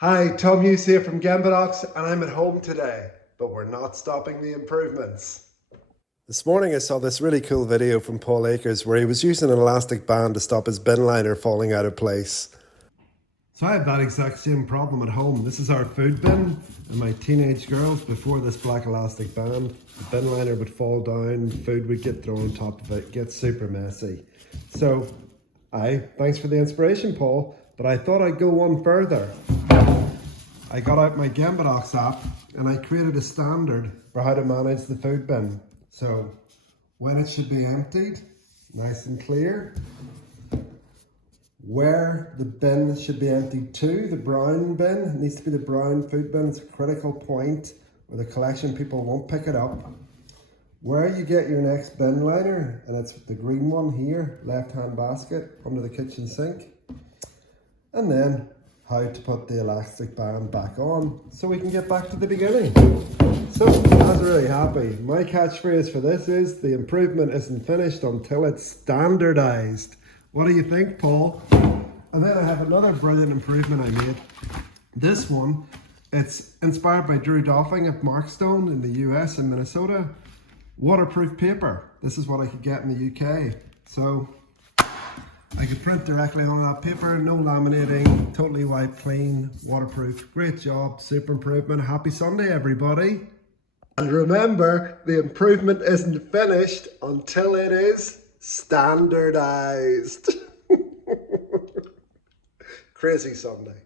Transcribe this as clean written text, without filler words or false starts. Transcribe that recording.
Hi, Tom Hughes here from Gambadox, and I'm at home today, but we're not stopping the improvements. This morning I saw this really cool video from Paul Akers where he was using an elastic band to stop his bin liner falling out of place. So I have that exact same problem at home. This is our food bin, and my teenage girls, before this black elastic band, the bin liner would fall down, food would get thrown on top of it, get super messy. So, thanks for the inspiration, Paul, but I thought I'd go one further. I got out my Gambadox app and I created a standard for how to manage the food bin. So when it should be emptied, nice and clear. Where the bin should be emptied to, the brown bin, it needs to be the brown food bin. It's a critical point where the collection people won't pick it up. Where you get your next bin liner, and it's the green one here, left-hand basket under the kitchen sink. And then how to put the elastic band back on so we can get back to the beginning. So I was really happy. My catchphrase for this is the improvement isn't finished until it's standardized. What do you think, Paul? And then I have another brilliant improvement I made. This one, it's inspired by Drew Doffing of Markstone in the US and Minnesota. Waterproof paper. This is what I could get in the UK. So I could print directly on that paper, no laminating, totally wipe clean, waterproof. Great job, super improvement. Happy Sunday, everybody. And remember, the improvement isn't finished until it is standardized. Crazy Sunday.